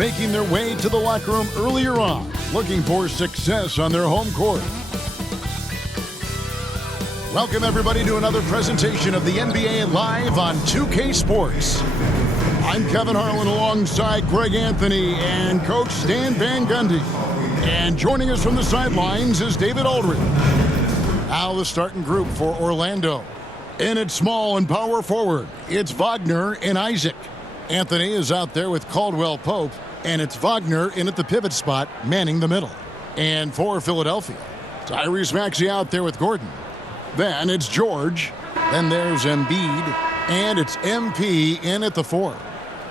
making their way to the locker room earlier on, looking for success on their home court. Welcome, everybody, to another presentation of the NBA Live on 2K Sports. I'm Kevin Harlan alongside Greg Anthony and Coach Stan Van Gundy. And joining us from the sidelines is David Aldridge. Now the starting group for Orlando. In at small and power forward, it's Wagner and Isaac. Anthony is out there with Caldwell Pope, and it's Wagner in at the pivot spot, manning the middle. And for Philadelphia, Tyrese Maxey out there with Gordon. Then it's George. Then there's Embiid, and it's MP in at the 4.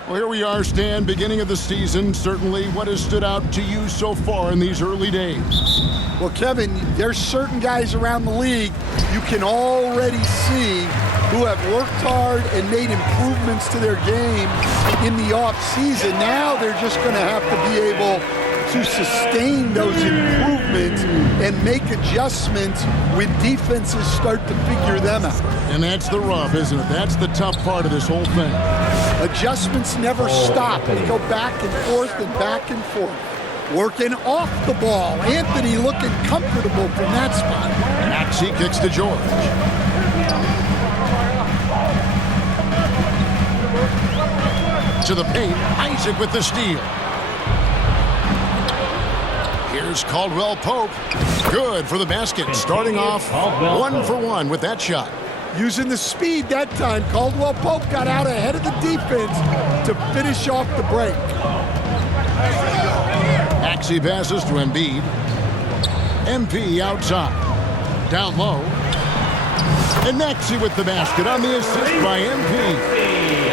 Well, here we are, Stan, beginning of the season. Certainly, what has stood out to you so far in these early days? Well, Kevin, there's certain guys around the league you can already see who have worked hard and made improvements to their game in the offseason. Now they're just going to have to be able to sustain those improvements and make adjustments when defenses start to figure them out. And that's the rub, isn't it? That's the tough part of this whole thing. Adjustments never stop. They go back and forth and back and forth. Working off the ball. Anthony looking comfortable from that spot. Maxey kicks to George. To the paint, Isaac with the steal. Here's Caldwell Pope. Good for the basket. Starting off 1 for 1 with that shot. Using the speed that time, Caldwell Pope got out ahead of the defense to finish off the break. Maxey passes to Embiid. MP outside. Down low. And Maxey with the basket on the assist by MP.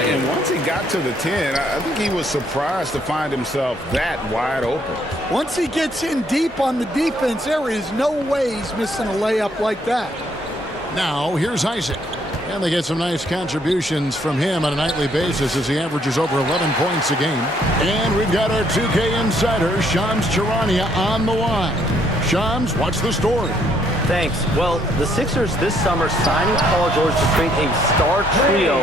And once he got to the 10, I think he was surprised to find himself that wide open. Once he gets in deep on the defense, there is no way he's missing a layup like that. Now, here's Isaac. And they get some nice contributions from him on a nightly basis as he averages over 11 points a game. And we've got our 2K insider, Shams Charania, on the line. Shams, what's the story? Thanks. Well, the Sixers this summer signing Paul George to create a star trio,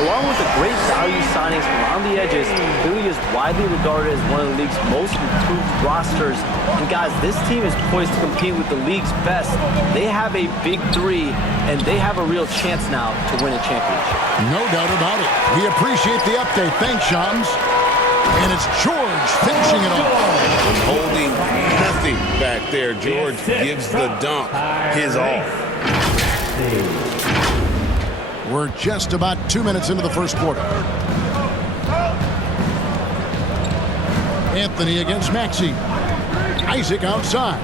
along with the great value signings around the edges, Philly is widely regarded as one of the league's most improved rosters. And guys, this team is poised to compete with the league's best. They have a big three, and they have a real chance now to win a championship. No doubt about it. We appreciate the update. Thanks, Shams. And it's George finishing it off. Holding nothing back there. George gives the dunk his all. We're just about 2 minutes into the first quarter. Anthony against Maxey. Isaac outside.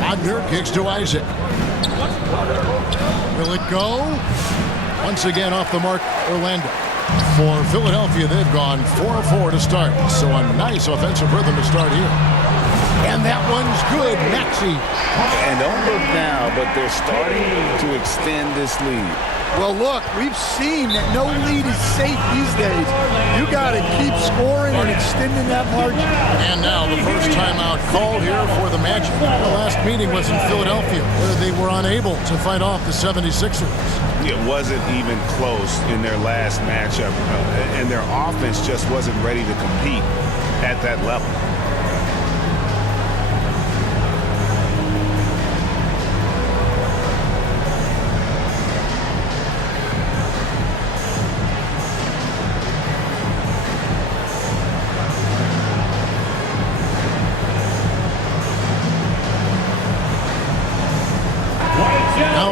Wagner kicks to Isaac. Will it go? Once again off the mark, Orlando. For Philadelphia, they've gone 4-4 to start. So a nice offensive rhythm to start here. And that one's good, Maxey. And don't look now, but they're starting to extend this lead. Well, look, we've seen that no lead is safe these days. You got to keep scoring and extending that margin. And now the first timeout called here for the Magic. The last meeting was in Philadelphia, where they were unable to fight off the 76ers. It wasn't even close in their last matchup, and their offense just wasn't ready to compete at that level.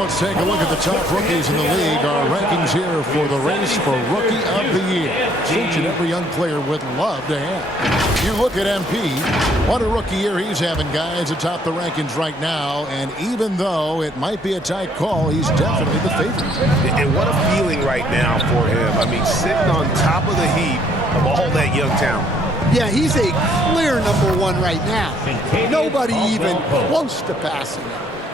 Let's take a look at the top rookies in the league. Our rankings here for the race for Rookie of the Year. Each and every young player would love to have. You look at MP, what a rookie year he's having, guys, atop the rankings right now. And even though it might be a tight call, he's definitely the favorite. And what a feeling right now for him. I mean, sitting on top of the heap of all that young talent. Yeah, he's a clear #1 right now. Nobody even close to passing him.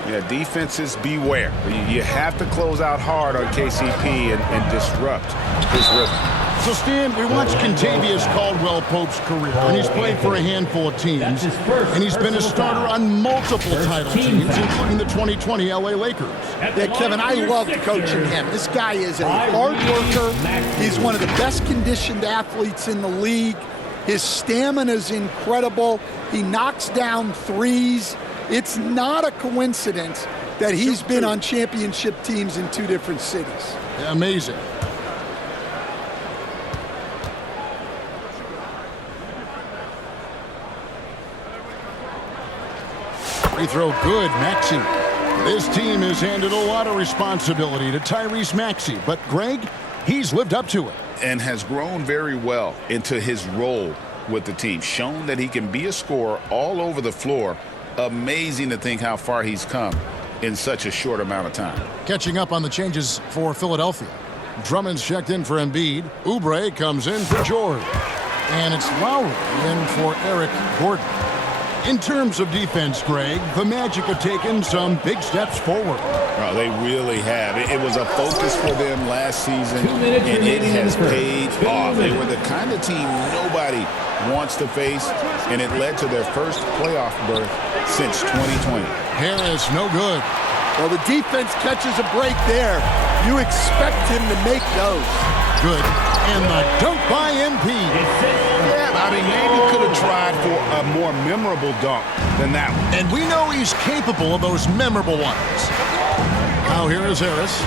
Yeah, defenses beware. You have to close out hard on KCP and disrupt his rhythm. So, Stan, we watched Kentavious Caldwell-Pope's career, and he's played for a handful of teams, and he's been a starter on multiple title teams, including the 2020 LA Lakers. Yeah, Kevin, I love coaching him. This guy is a hard worker. He's one of the best conditioned athletes in the league. His stamina is incredible. He knocks down threes. It's not a coincidence that he's been on championship teams in 2 different cities. Amazing. Free throw good, Maxey. This team has handed a lot of responsibility to Tyrese Maxey, but Greg, he's lived up to it. And has grown very well into his role with the team. Shown that he can be a scorer all over the floor. Amazing to think how far he's come in such a short amount of time. Catching up on the changes for Philadelphia. Drummond's checked in for Embiid. Oubre comes in for George. And it's Lowry in for Eric Gordon. In terms of defense, Greg, the Magic have taken some big steps forward. Well, they really have. It was a focus for them last season, and it has paid off. They were the kind of team nobody wants to face, and it led to their first playoff berth since 2020. Harris, no good. Well, the defense catches a break there. You expect him to make those. Good. And the dunk by MP. Yeah, I mean, maybe could have tried for a more memorable dunk than that one. And we know he's capable of those memorable ones. Now here is Harris.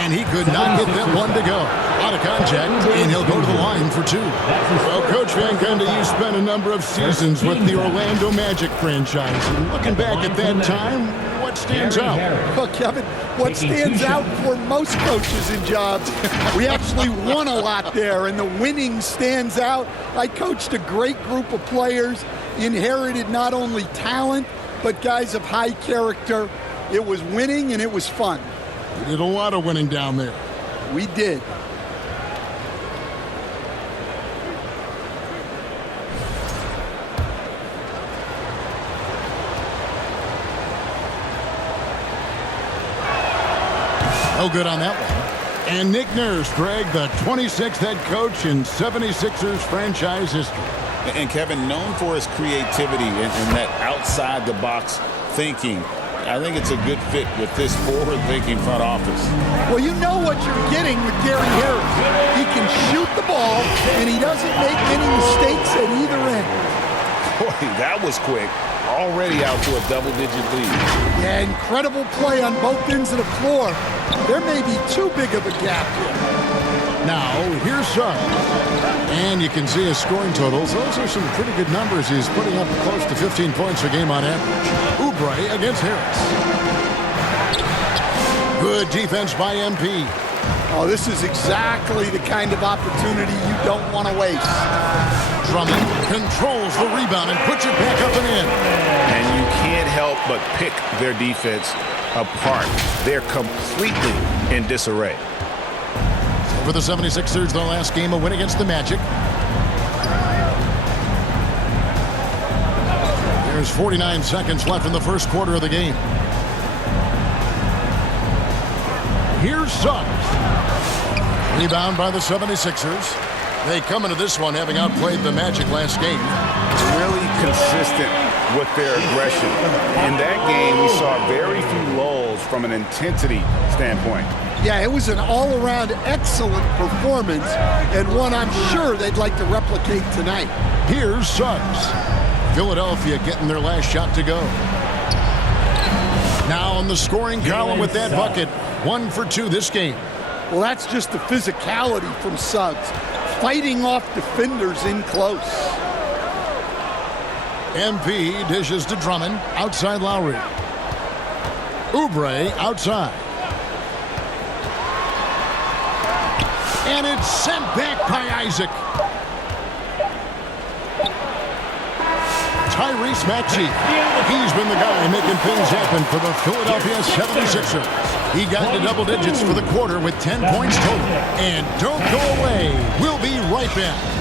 And he could not get that one to go. Out of contact, and he'll go to the line for 2. Well, Coach Van Gundy, you spent a number of seasons with the Orlando Magic franchise. And looking back at that time, what stands out? Well, Kevin, what stands out for most coaches in jobs, we actually won a lot there, and the winning stands out. I coached a great group of players, inherited not only talent, but guys of high character. It was winning, and it was fun. We did a lot of winning down there. We did. No good on that one. And Nick Nurse, Greg, the 26th head coach in 76ers franchise history. And Kevin, known for his creativity and that outside-the-box thinking, I think it's a good fit with this forward-thinking front office. Well, you know what you're getting with Gary Harris. He can shoot the ball, and he doesn't make any mistakes at either end. Boy, that was quick. Already out to a double-digit lead. Yeah, incredible play on both ends of the floor. There may be too big of a gap here. Now, here's Suggs. And you can see his scoring totals. Those are some pretty good numbers. He's putting up close to 15 points a game on average. Oubre against Harris. Good defense by MP. Oh, this is exactly the kind of opportunity you don't want to waste. Drummond controls the rebound and puts it back up and in. And you can't help but pick their defense apart. They're completely in disarray. So for the 76ers, their last game, a win against the Magic. There's 49 seconds left in the first quarter of the game. Here's Suggs. Rebound by the 76ers. They come into this one having outplayed the Magic last game. Really consistent with their aggression. In that game, we saw very few lulls from an intensity standpoint. Yeah, it was an all-around excellent performance, and one I'm sure they'd like to replicate tonight. Here's Suggs. Philadelphia getting their last shot to go. Now on the scoring column with that bucket. 1 for 2 this game. Well, that's just the physicality from Suggs, fighting off defenders in close. MP dishes to Drummond, outside Lowry. Oubre outside. And it's sent back by Isaac. Tyrese Maxey. He's been the guy making things happen for the Philadelphia 76ers. He got into double digits for the quarter with 10 points total. And don't go away. We'll be right back.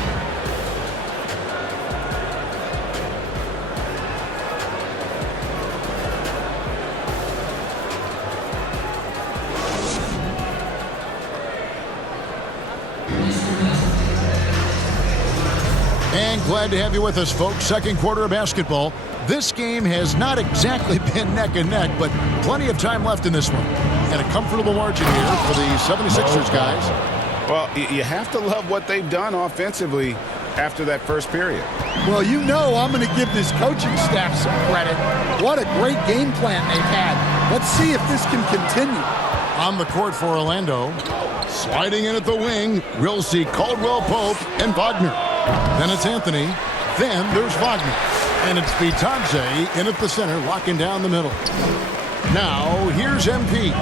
And glad to have you with us, folks. Second quarter of basketball. This game has not exactly been neck and neck, but plenty of time left in this one. And a comfortable margin here for the 76ers guys. Well, you have to love what they've done offensively after that first period. Well, you know I'm going to give this coaching staff some credit. What a great game plan they've had. Let's see if this can continue. On the court for Orlando. Sliding in at the wing, we'll see Caldwell Pope and Wagner. Then it's Anthony. Then there's Wagner. And it's Bitadze in at the center, locking down the middle. Now, here's MP.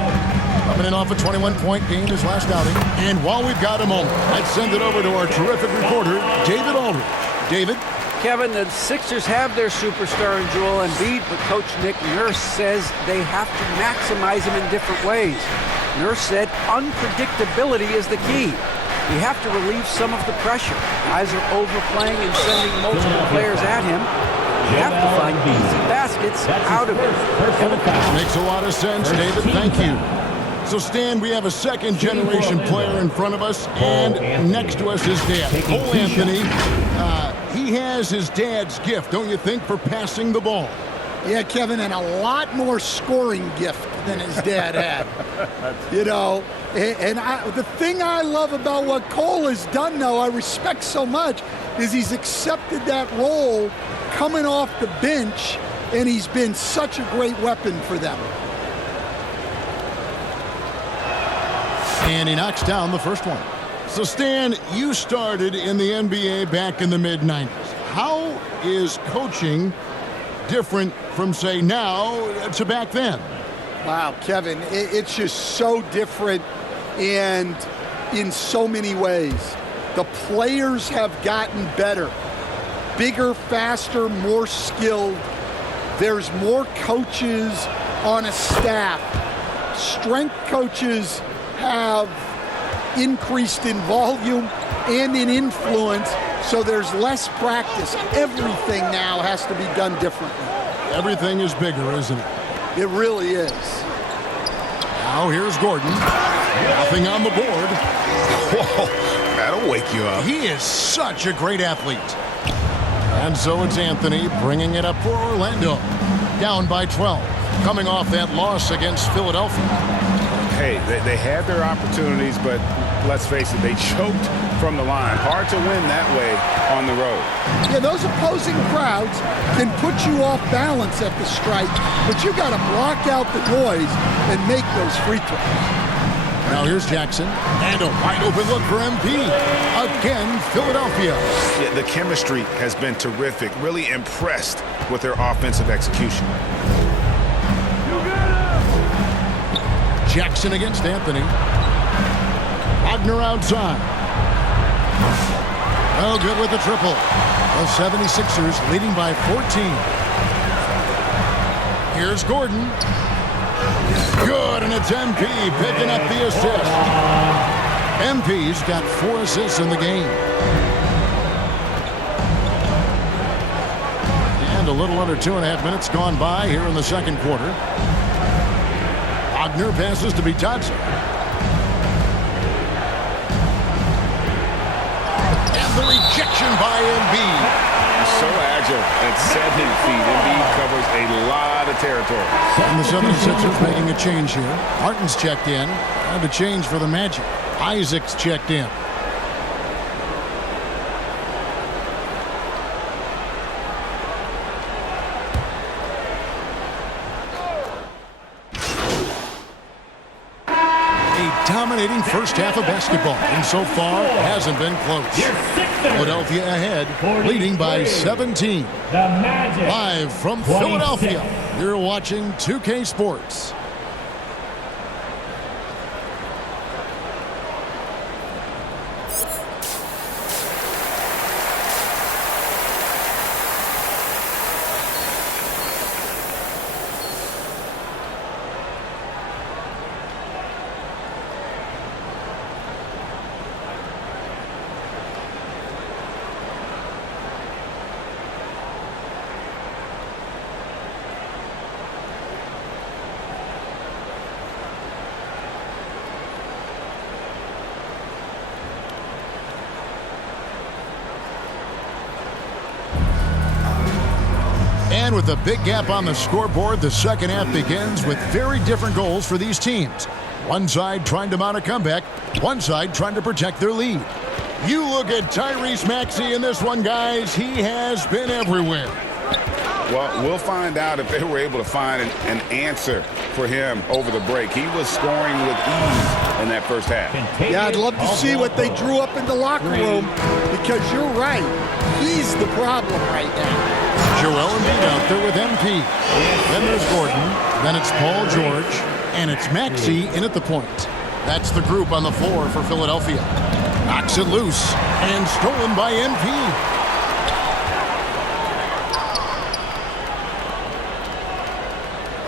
Coming in off a 21-point game his last outing. And while we've got a moment, let's send it over to our terrific reporter, David Aldridge. David? Kevin, the Sixers have their superstar in Joel Embiid, but Coach Nick Nurse says they have to maximize him in different ways. Nurse said unpredictability is the key. You have to relieve some of the pressure. Guys are overplaying and sending multiple players at him. You have to find easy baskets out of it. Makes a lot of sense, David. Thank you. So, Stan, we have a second-generation player in front of us, and next to us is dad, Cole Anthony. He has his dad's gift, don't you think, for passing the ball? Yeah, Kevin, and a lot more scoring gift than his dad had. You know, and the thing I love about what Cole has done, though, I respect so much, is he's accepted that role coming off the bench, and he's been such a great weapon for them. And he knocks down the first one. So, Stan, you started in the NBA back in the mid-'90s. How is coaching different from, say, now to back then? Wow, Kevin, it's just so different and in so many ways. The players have gotten better, bigger, faster, more skilled. There's more coaches on a staff. Strength coaches have increased in volume and in influence, so there's less practice. Everything now has to be done differently. Everything is bigger, isn't it? It really is. Now here's Gordon. Nothing on the board. Whoa, that'll wake you up. He is such a great athlete. And so it's Anthony bringing it up for Orlando. Down by 12. Coming off that loss against Philadelphia. Hey, they had their opportunities, but let's face it, they choked from the line. Hard to win that way on the road. Yeah, those opposing crowds can put you off balance at the stripe, but you got to block out the noise and make those free throws. Now here's Jackson, and a wide open look for MP. Again, Philadelphia. Yeah, the chemistry has been terrific. Really impressed with their offensive execution. Jackson against Anthony. Wagner outside. Oh, good with the triple. The 76ers leading by 14. Here's Gordon. Good, and it's MP picking up the assist. MP's got 4 assists in the game. And a little under 2.5 minutes gone by here in the second quarter. Wagner passes to Bitadze. And the rejection by Embiid. So agile at 7 feet. Embiid covers a lot of territory. And the 76ers making a change here. Martin's checked in. And a change for the Magic. Isaac's checked in. Dominating first half of basketball, and so far hasn't been close. Philadelphia ahead, leading by 17. Live from Philadelphia, you're watching 2K Sports. And with a big gap on the scoreboard, the second half begins with very different goals for these teams. One side trying to mount a comeback, one side trying to protect their lead. You look at Tyrese Maxey in this one, guys. He has been everywhere. Well, we'll find out if they were able to find an answer for him over the break. He was scoring with ease in that first half. Yeah, I'd love to see what they drew up in the locker room, because you're right. He's the problem right now. Joel Embiid out there with MP. Then there's Gordon. Then it's Paul George. And it's Maxey in at the point. That's the group on the floor for Philadelphia. Knocks it loose. And stolen by MP.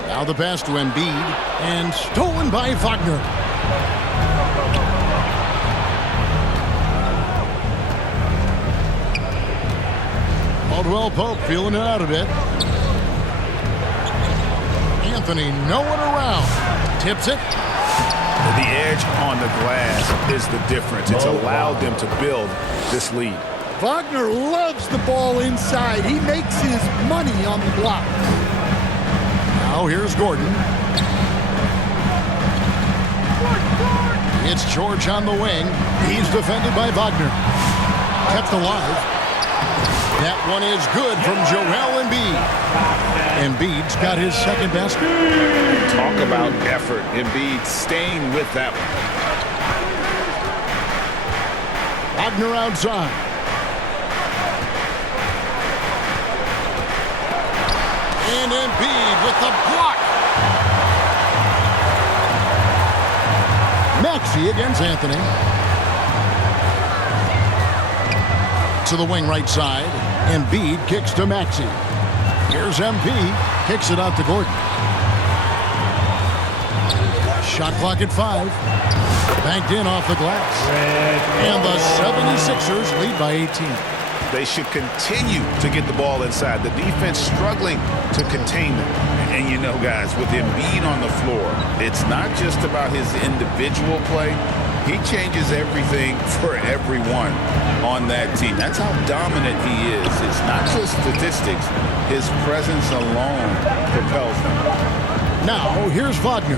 Now the pass to Embiid, and stolen by Wagner. Caldwell Pope feeling it out a bit. Anthony nowhere around. Tips it. The edge on the glass is the difference. It's allowed them to build this lead. Wagner loves the ball inside. He makes his money on the block. Now here's Gordon. It's George on the wing. He's defended by Wagner. Kept alive. That one is good from Joel Embiid. Embiid's got his second basket. Talk about effort. Embiid staying with that one. Wagner outside. And Embiid with the block. Maxey against Anthony. To the wing right side. Embiid kicks to Maxey. Here's MP. Kicks it out to Gordon. Shot clock at 5. Banked in off the glass. And the 76ers lead by 18. They should continue to get the ball inside. The defense struggling to contain them. And you know, guys, with Embiid on the floor, it's not just about his individual play. He changes everything for everyone on that team. That's how dominant he is. It's not just statistics. His presence alone propels them. Now, here's Wagner.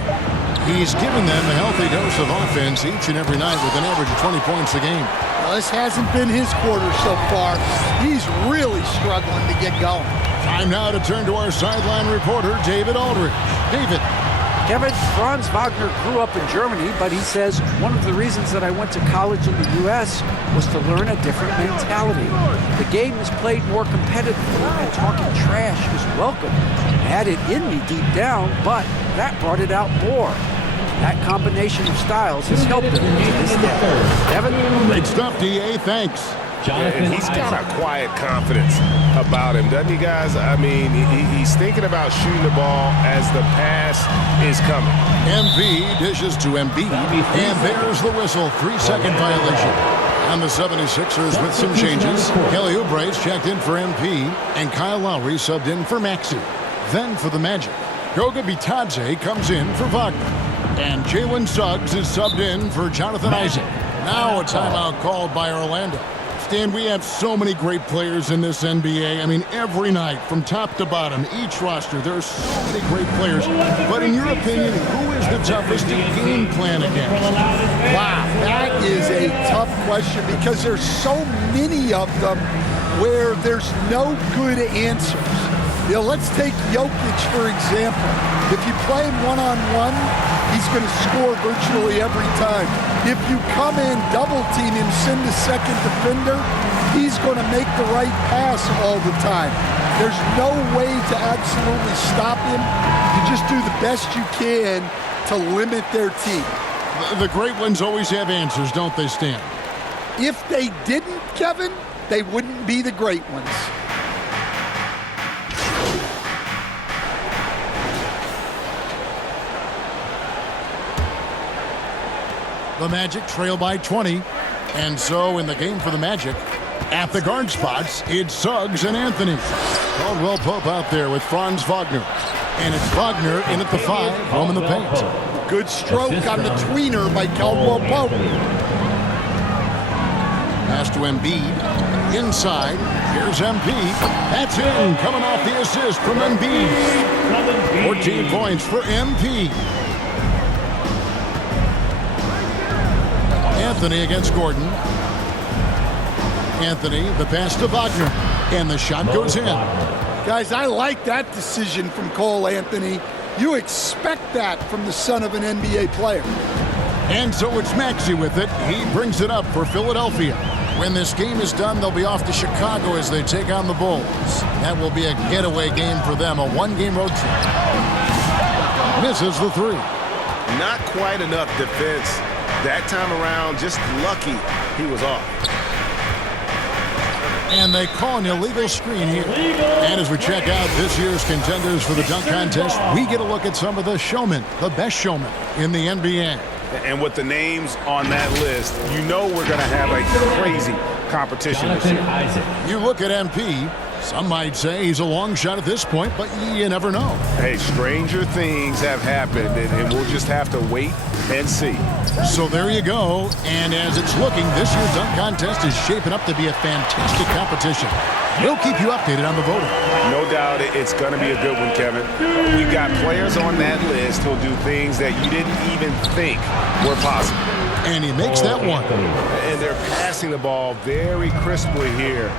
He's given them a healthy dose of offense each and every night with an average of 20 points a game. Well, this hasn't been his quarter so far. He's really struggling to get going. Time now to turn to our sideline reporter, David Aldridge. David. Kevin, Franz Wagner grew up in Germany, but he says one of the reasons that I went to college in the U.S. was to learn a different mentality. The game is played more competitively, and talking trash is welcome. I had it in me deep down, but that brought it out more. That combination of styles has helped him to this day. Kevin? Great stuff, D.A. Thanks. And he's got a quiet confidence about him, doesn't he, guys? I mean, he's thinking about shooting the ball as the pass is coming. MP dishes to Embiid, and there's the whistle. 3-second violation. And the 76ers with some changes. Kelly Oubre's checked in for MP, and Kyle Lowry subbed in for Maxey. Then for the Magic, Goga Bitadze comes in for Wagner. And Jalen Suggs is subbed in for Jonathan Isaac. Now a timeout called by Orlando. Stan, we have so many great players in this NBA. I mean, every night, from top to bottom, each roster, there are so many great players. But in your opinion, who is the toughest to game plan against? Wow, that is a tough question because there's so many of them where there's no good answers. You know, let's take Jokic, for example. If you play him one-on-one, he's going to score virtually every time. If you come in, double team him, send the second defender, he's going to make the right pass all the time. There's no way to absolutely stop him. You just do the best you can to limit their team. The great ones always have answers, don't they, Stan? If they didn't, Kevin, they wouldn't be the great ones. The Magic trail by 20. And so in the game for the Magic, at the guard spots, it's Suggs and Anthony. Caldwell Pope out there with Franz Wagner. And it's Wagner in at the 5, roaming the paint. Good stroke on the tweener by Caldwell Pope. Pass to Embiid. Inside, here's MP. That's in, coming off the assist from Embiid. 14 points for MP. Anthony against Gordon. Anthony, the pass to Wagner. And the shot goes in. Guys, I like that decision from Cole Anthony. You expect that from the son of an NBA player. And so it's Maxey with it. He brings it up for Philadelphia. When this game is done, they'll be off to Chicago as they take on the Bulls. That will be a getaway game for them, a one-game road trip. Misses the three. Not quite enough defense that time around. Just lucky he was off. And they call an illegal screen here. And as we check out this year's contenders for the dunk contest, we get a look at some of the showmen, the best showmen in the NBA. And with the names on that list, you know we're going to have a crazy competition this year. You look at MP, some might say he's a long shot at this point, but you never know. Hey, stranger things have happened, and we'll just have to wait and see. So there you go. And as it's looking, this year's dunk contest is shaping up to be a fantastic competition. We'll keep you updated on the voting. No doubt it's going to be a good one, Kevin. We've got players on that list who'll do things that you didn't even think were possible. And he makes that one. And they're passing the ball very crisply here.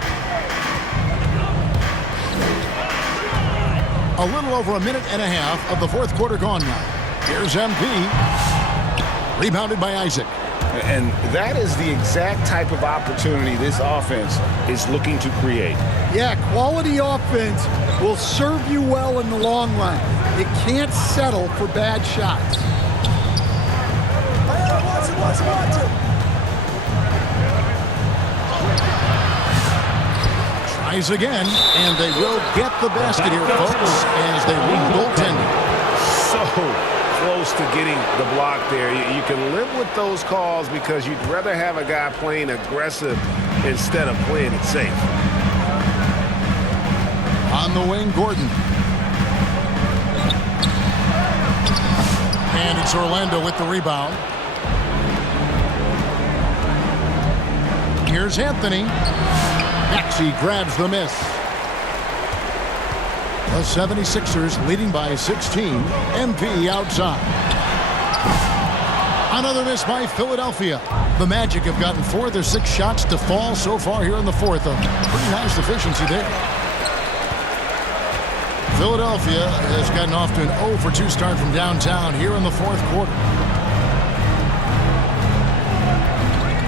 A little over a minute and a half of the fourth quarter gone now. Here's MP. Rebounded by Isaac. And that is the exact type of opportunity this offense is looking to create. Yeah, quality offense will serve you well in the long run. You can't settle for bad shots. Tries again, and they will get the basket here, folks, as they lead goaltending. So close to getting the block there. You can live with those calls because you'd rather have a guy playing aggressive instead of playing it safe. On the wing, Gordon. And it's Orlando with the rebound. Here's Anthony. Maxey grabs the miss. The 76ers leading by 16. MP outside. Another miss by Philadelphia. The Magic have gotten 4 of their 6 shots to fall so far here in the fourth. A pretty nice efficiency there. Philadelphia has gotten off to an 0 for 2 start from downtown here in the fourth quarter.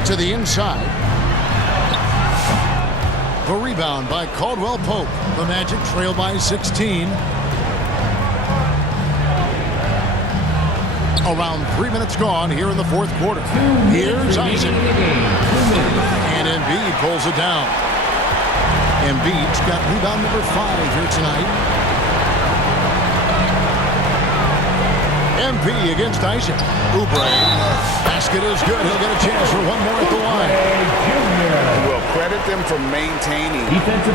To the inside. The rebound by Caldwell Pope. The Magic trail by 16. Around 3 minutes gone here in the fourth quarter. Here's Isaac. And Embiid pulls it down. Embiid's got rebound number 5 here tonight. MP against Isaac. Oubre. Basket is good. He'll get a chance for one more at the line. Well, credit them for maintaining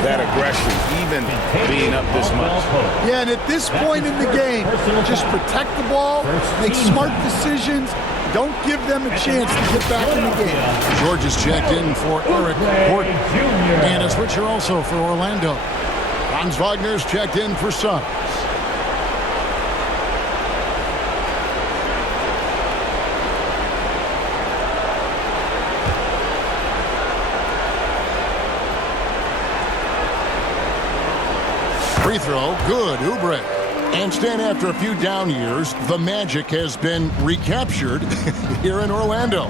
that aggression, even being up this much. Yeah, and at this point in the game, just protect the ball, make smart decisions, don't give them a chance to get back in the game. George is checked in for Eric Gordon. And a switcher also for Orlando. Franz Wagner's checked in for Suns. Free throw, good, Oubre. And Stan, after a few down years, the Magic has been recaptured here in Orlando.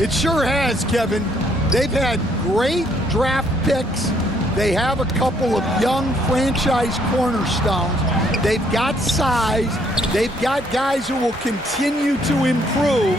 It sure has, Kevin. They've had great draft picks. They have a couple of young franchise cornerstones. They've got size. They've got guys who will continue to improve.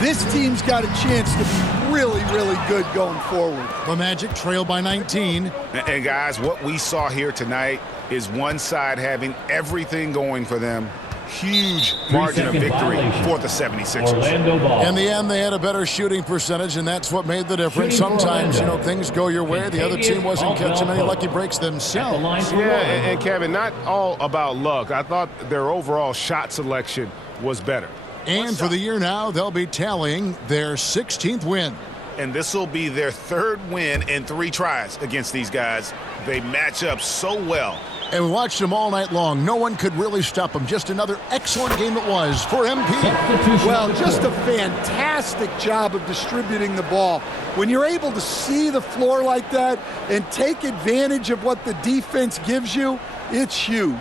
This team's got a chance to be really, really good going forward. The Magic trail by 19. And guys, what we saw here tonight is one side having everything going for them. Huge margin of victory for the 76ers. In the end, they had a better shooting percentage, and that's what made the difference. Sometimes, things go your way. The other team wasn't catching any lucky breaks themselves. Yeah, and Kevin, not all about luck. I thought their overall shot selection was better. And for the year now, they'll be tallying their 16th win. and this will be their third win in 3 tries against these guys. They match up so well. And we watched them all night long. No one could really stop them. Just another excellent game it was for MP. Well, just a fantastic job of distributing the ball. When you're able to see the floor like that and take advantage of what the defense gives you, it's huge.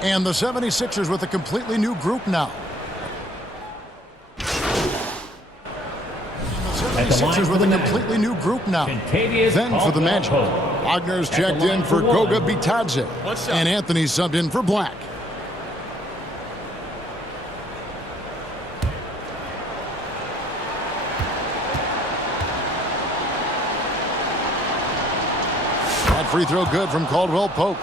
And the 76ers with a completely new group now. And the 76ers with a completely new group now. Then for the Magic, Wagner's checked in for Goga Bitadze. And Anthony subbed in for Black. That free throw good from Caldwell Pope.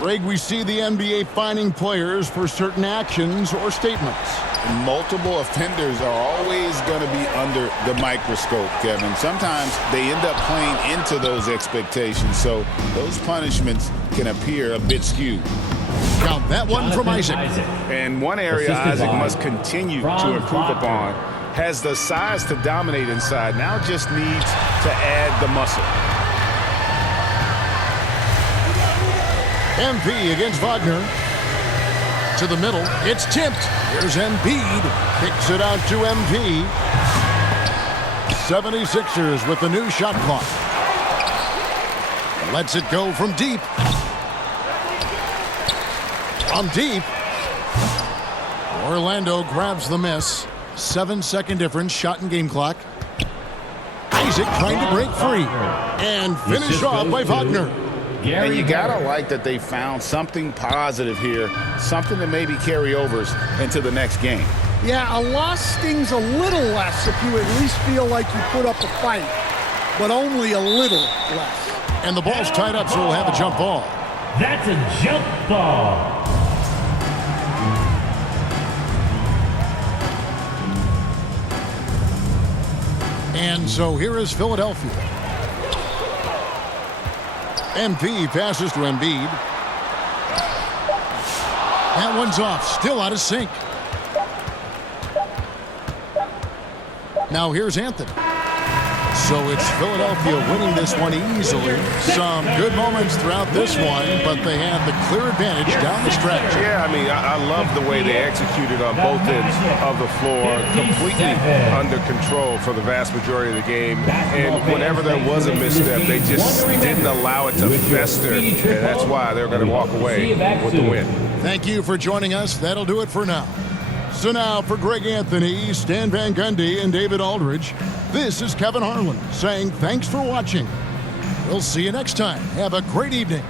Greg, we see the NBA fining players for certain actions or statements. Multiple offenders are always going to be under the microscope, Kevin. Sometimes they end up playing into those expectations, so those punishments can appear a bit skewed. Count that one from Isaac. And one area Isaac must continue to improve upon. Has the size to dominate inside, now just needs to add the muscle. MP against Wagner. To the middle, it's tipped. Here's Embiid. Kicks it out to MP. 76ers with the new shot clock. Lets it go from deep. From deep. Orlando grabs the miss. 7-second difference, shot and game clock. Isaac trying to break free. And finished off by Wagner. And you gotta like that they found something positive here, something to maybe carry overs into the next game. Yeah, a loss stings a little less if you at least feel like you put up a fight, but only a little less. And the ball's tied up, so we'll have a jump ball. That's a jump ball. And so here is Philadelphia. MP passes to Embiid. That one's off, still out of sync. Now here's Anthony. So it's Philadelphia winning this one easily. Some good moments throughout this one, but they had the clear advantage down the stretch. Yeah, I mean, I love the way they executed on both ends of the floor, completely under control for the vast majority of the game. And whenever there was a misstep, they just didn't allow it to fester, and that's why they're going to walk away with the win. Thank you for joining us. That'll do it for now. So now for Greg Anthony, Stan Van Gundy, and David Aldridge, this is Kevin Harlan saying thanks for watching. We'll see you next time. Have a great evening.